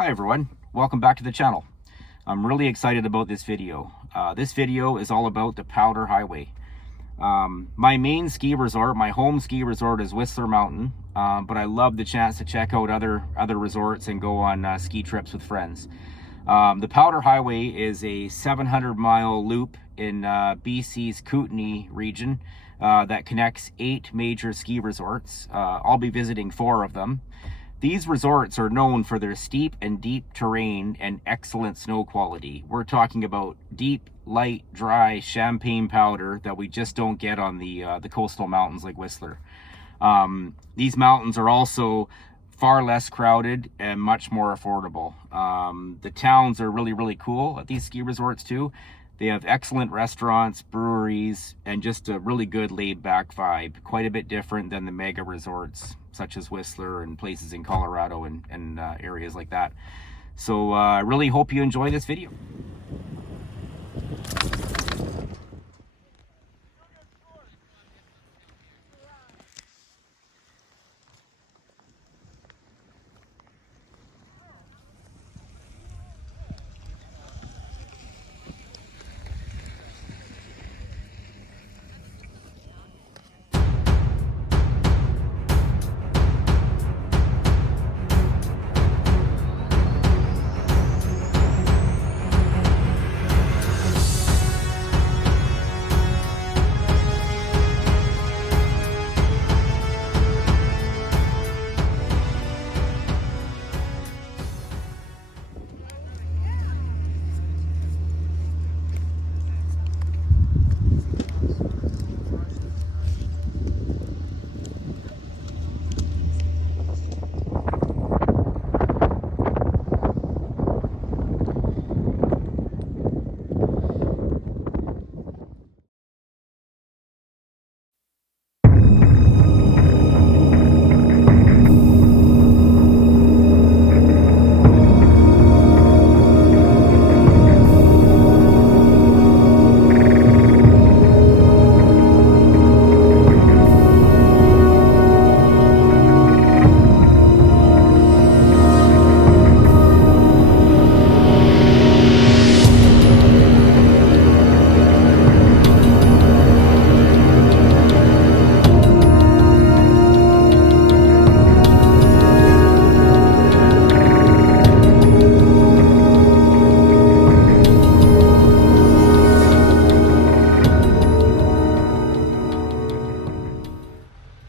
Hi everyone, welcome back to the channel. I'm really excited about this video. This video is all about the Powder Highway. My main ski resort, my home ski resort is Whistler Mountain, but I love the chance to check out other resorts and go on ski trips with friends. The Powder Highway is a 700-mile loop in BC's Kootenay region that connects 8 major ski resorts. I'll be visiting 4 of them. These resorts are known for their steep and deep terrain and excellent snow quality. We're talking about deep, light, dry champagne powder that we just don't get on the coastal mountains like Whistler. These mountains are also far less crowded and much more affordable. The towns are really cool at these ski resorts too. They have excellent restaurants, breweries, and just a really good laid-back vibe. Quite a bit different than the mega resorts such as Whistler and places in Colorado and areas like that. So I really hope you enjoy this video.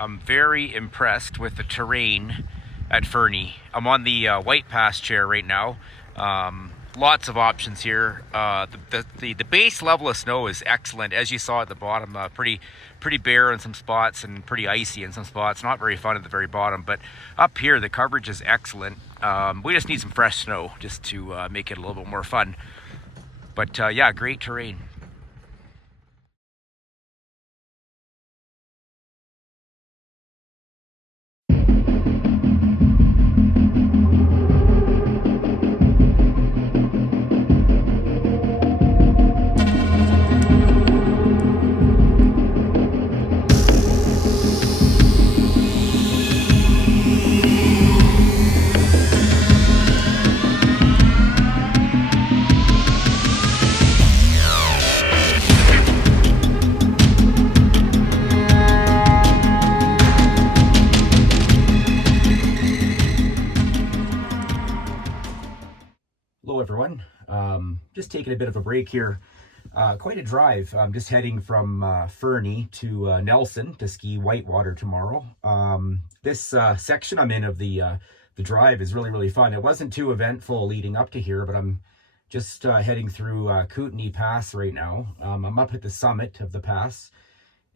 I'm very impressed with the terrain at Fernie. I'm on the White Pass chair right now. Lots of options here. The base level of snow is excellent, as you saw at the bottom. Pretty bare in some spots and pretty icy in some spots. Not very fun at the very bottom, but up here the coverage is excellent. We just need some fresh snow just to make it a little bit more fun. But yeah, great terrain. Hello everyone, just taking a bit of a break here. Quite a drive. I'm just heading from Fernie to Nelson to ski Whitewater tomorrow. This section I'm in of the drive is really fun. It wasn't too eventful leading up to here, but I'm just heading through Kootenay Pass right now. I'm up at the summit of the pass,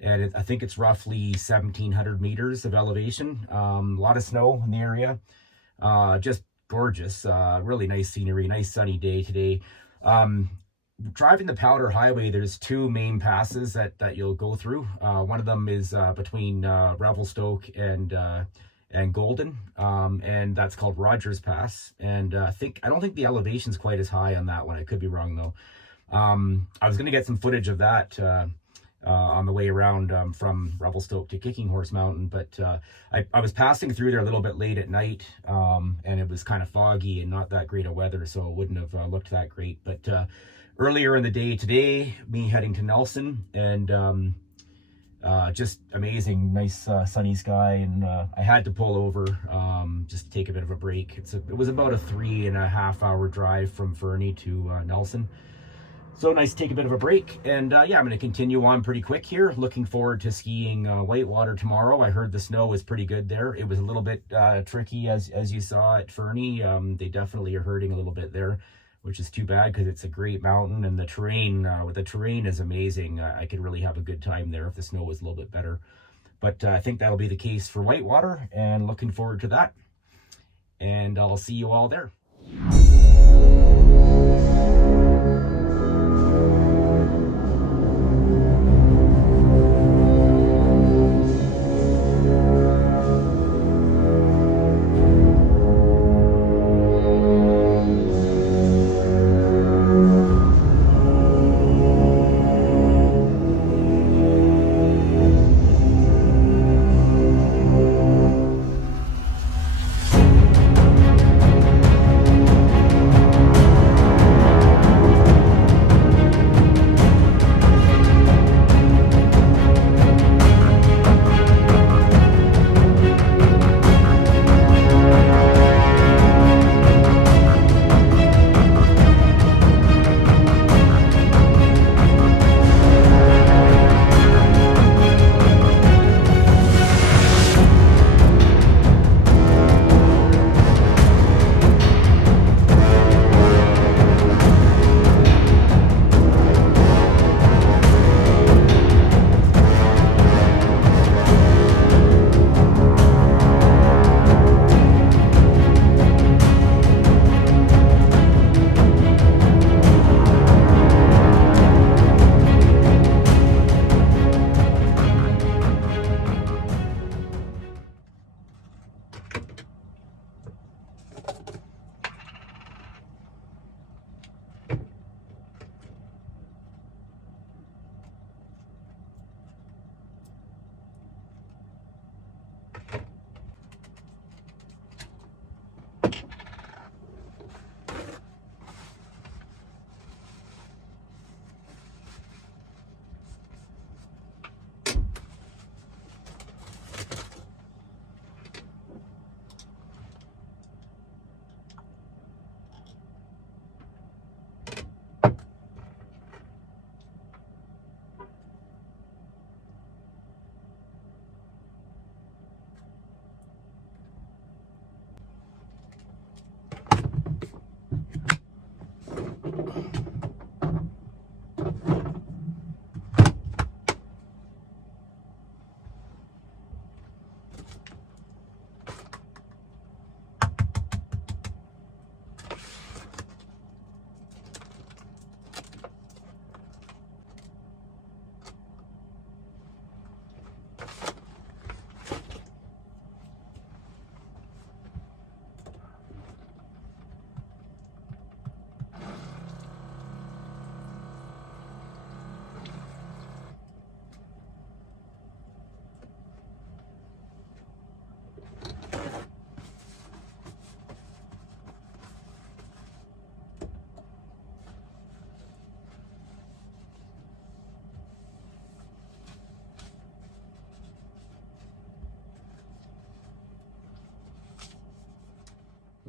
and I think it's roughly 1,700 meters of elevation. A lot of snow in the area. Just gorgeous, really nice scenery, nice sunny day today. Driving the Powder Highway, there's 2 main passes that you'll go through. One of them is between Revelstoke and Golden, and that's called Rogers Pass. And I don't think the elevation's quite as high on that one. I could be wrong though. I was going to get some footage of that on the way around from Revelstoke to Kicking Horse Mountain. But I was passing through there a little bit late at night, and it was kind of foggy and not that great of weather, so it wouldn't have looked that great. But earlier in the day today, me heading to Nelson, and just amazing, nice sunny sky, and I had to pull over just to take a bit of a break. It was about a 3.5 hour drive from Fernie to Nelson. So nice to take a bit of a break, and yeah, I'm going to continue on pretty quick here. Looking forward to skiing Whitewater tomorrow. I heard the snow was pretty good there. It was a little bit tricky, as you saw at Fernie. They definitely are hurting a little bit there, which is too bad because it's a great mountain, and the terrain is amazing. I could really have a good time there if the snow was a little bit better. But I think that'll be the case for Whitewater, and looking forward to that. And I'll see you all there.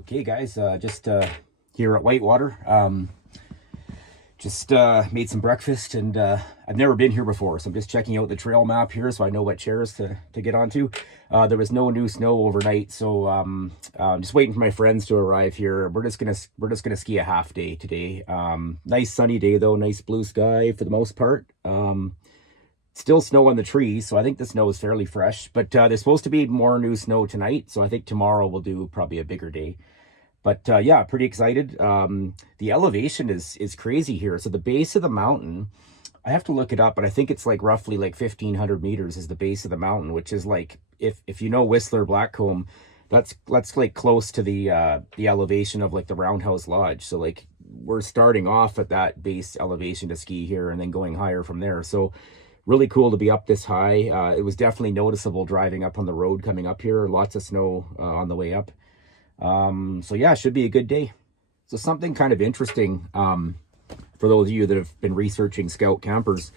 Okay, guys, just here at Whitewater. Just made some breakfast, and I've never been here before, so I'm just checking out the trail map here so I know what chairs to get onto. There was no new snow overnight, so I'm just waiting for my friends to arrive here. We're just gonna ski a half day today. Nice sunny day though, nice blue sky for the most part. Still snow on the trees, so I think the snow is fairly fresh, but there's supposed to be more new snow tonight, so I think tomorrow we'll do probably a bigger day. But yeah, pretty excited. The elevation is crazy here. So the base of the mountain, I have to look it up, but I think it's like roughly like 1,500 meters is the base of the mountain, which is like, if you know Whistler Blackcomb, that's like close to the elevation of like the Roundhouse Lodge. So like we're starting off at that base elevation to ski here and then going higher from there. So really cool to be up this high. It was definitely noticeable driving up on the road coming up here. Lots of snow on the way up. So yeah, it should be a good day. So something kind of interesting for those of you that have been researching scout campers.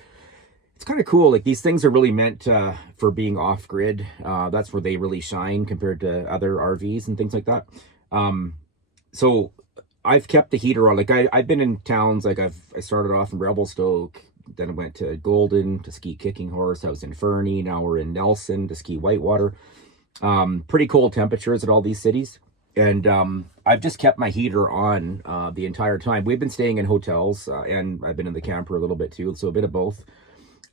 It's kind of cool. Like, these things are really meant for being off grid. That's where they really shine compared to other RVs and things like that. So I've kept the heater on. Like, I've been in towns, like I started off in Revelstoke, then I went to Golden to ski Kicking Horse. I was in Fernie. Now we're in Nelson to ski Whitewater. Pretty cold temperatures at all these cities. And I've just kept my heater on the entire time. We've been staying in hotels and I've been in the camper a little bit too. So a bit of both.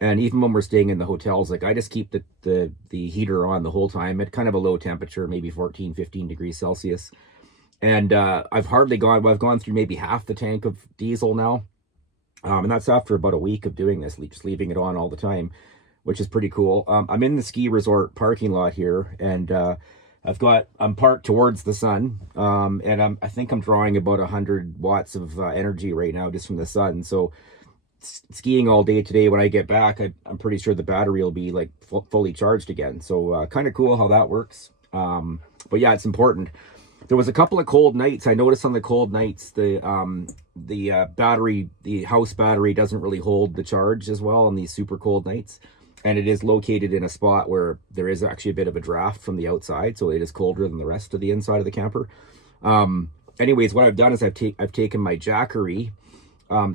And even when we're staying in the hotels, like, I just keep the heater on the whole time at kind of a low temperature, maybe 14, 15 degrees Celsius. And I've gone through maybe half the tank of diesel now. And that's after about a week of doing this, just leaving it on all the time, which is pretty cool. I'm in the ski resort parking lot here, and I'm parked towards the sun. And I think I'm drawing about 100 watts of energy right now just from the sun. So skiing all day today, when I get back, I'm pretty sure the battery will be like fully charged again. So kind of cool how that works. But yeah, it's important. There was a couple of cold nights. I noticed on the cold nights the house battery doesn't really hold the charge as well on these super cold nights, and it is located in a spot where there is actually a bit of a draft from the outside, so it is colder than the rest of the inside of the camper. Anyways, what I've done is I've taken my Jackery,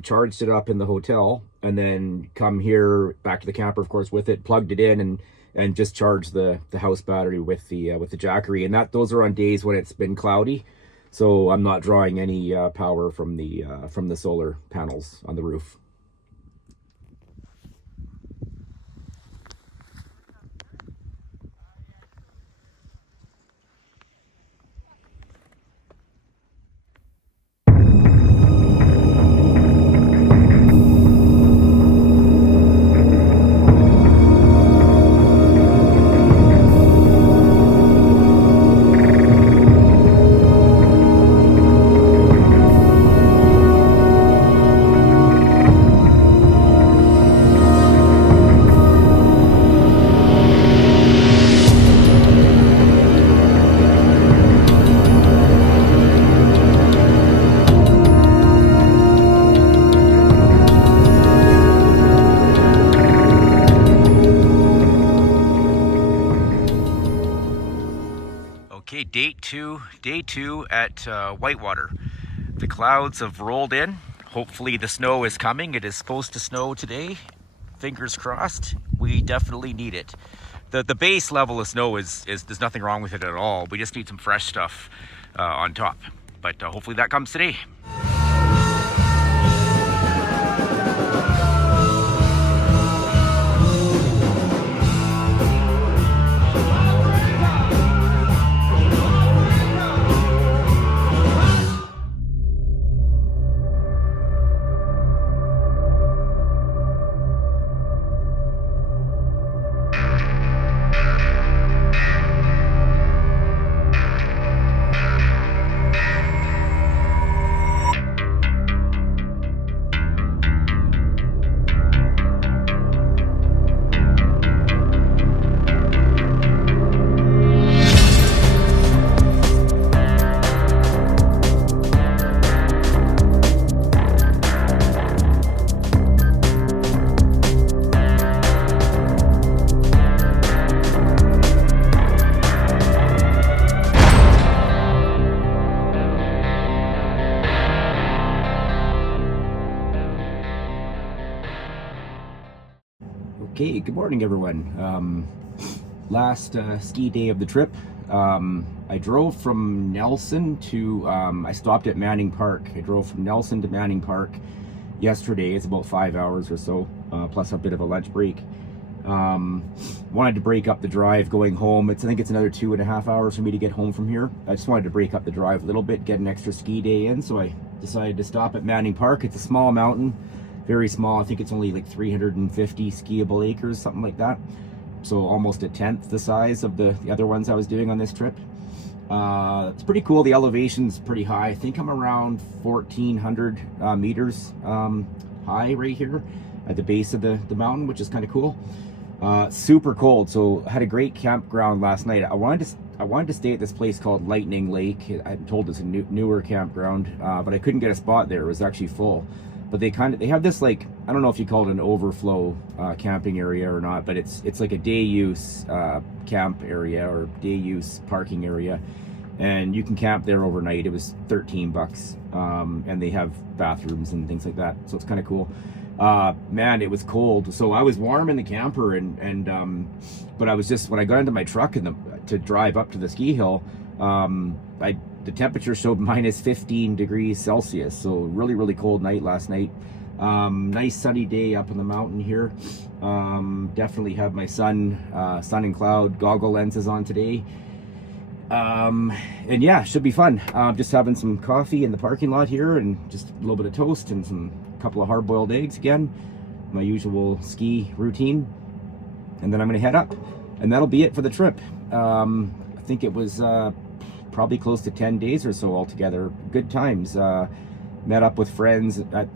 charged it up in the hotel, and then come here back to the camper, of course, with it, plugged it in, and just charged the house battery with the Jackery. And those are on days when it's been cloudy, so I'm not drawing any power from the solar panels on the roof. Okay, day two at Whitewater. The clouds have rolled in. Hopefully the snow is coming. It is supposed to snow today. Fingers crossed. We definitely need it. The base level of snow is there's nothing wrong with it at all. We just need some fresh stuff on top. But hopefully that comes today. Okay, good morning everyone. Last ski day of the trip. I drove from Nelson to, I stopped at Manning Park. I drove from Nelson to Manning Park yesterday. It's about 5 hours or so, plus a bit of a lunch break. Wanted to break up the drive going home. I think it's another 2.5 hours for me to get home from here. I just wanted to break up the drive a little bit, get an extra ski day in, so I decided to stop at Manning Park. It's a small mountain. Very small. I think it's only like 350 skiable acres, something like that. So almost a tenth the size of the other ones I was doing on this trip. It's pretty cool. The elevation's pretty high. I think I'm around 1,400 meters high right here. at the base of the mountain, which is kind of cool. Super cold, so I had a great campground last night. I wanted to stay at this place called Lightning Lake. I'm told it's a newer campground, but I couldn't get a spot there. It was actually full. But they have this, like, I don't know if you call it an overflow camping area or not, but it's like a day use camp area or day use parking area, and you can camp there overnight. It was $13, and they have bathrooms and things like that, so it's kind of cool. Man, it was cold, so I was warm in the camper, but I was just, when I got into my truck to drive up to the ski hill, the temperature showed minus 15 degrees Celsius, so really, really cold night last night. Nice sunny day up in the mountain here. Definitely have my sun and cloud goggle lenses on today. And yeah, should be fun. Just having some coffee in the parking lot here, and just a little bit of toast and a couple of hard-boiled eggs again, my usual ski routine, and then I'm gonna head up, and that'll be it for the trip. I think it was probably close to 10 days or so altogether. Good times. Met up with friends at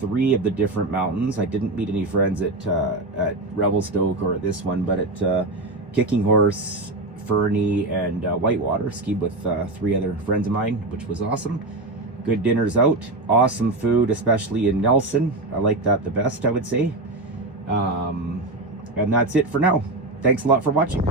3 of the different mountains. I didn't meet any friends at Revelstoke or at this one, but at Kicking Horse, Fernie, and Whitewater. Skied with 3 other friends of mine, which was awesome. Good dinners out. Awesome food, especially in Nelson. I like that the best, I would say. And that's it for now. Thanks a lot for watching.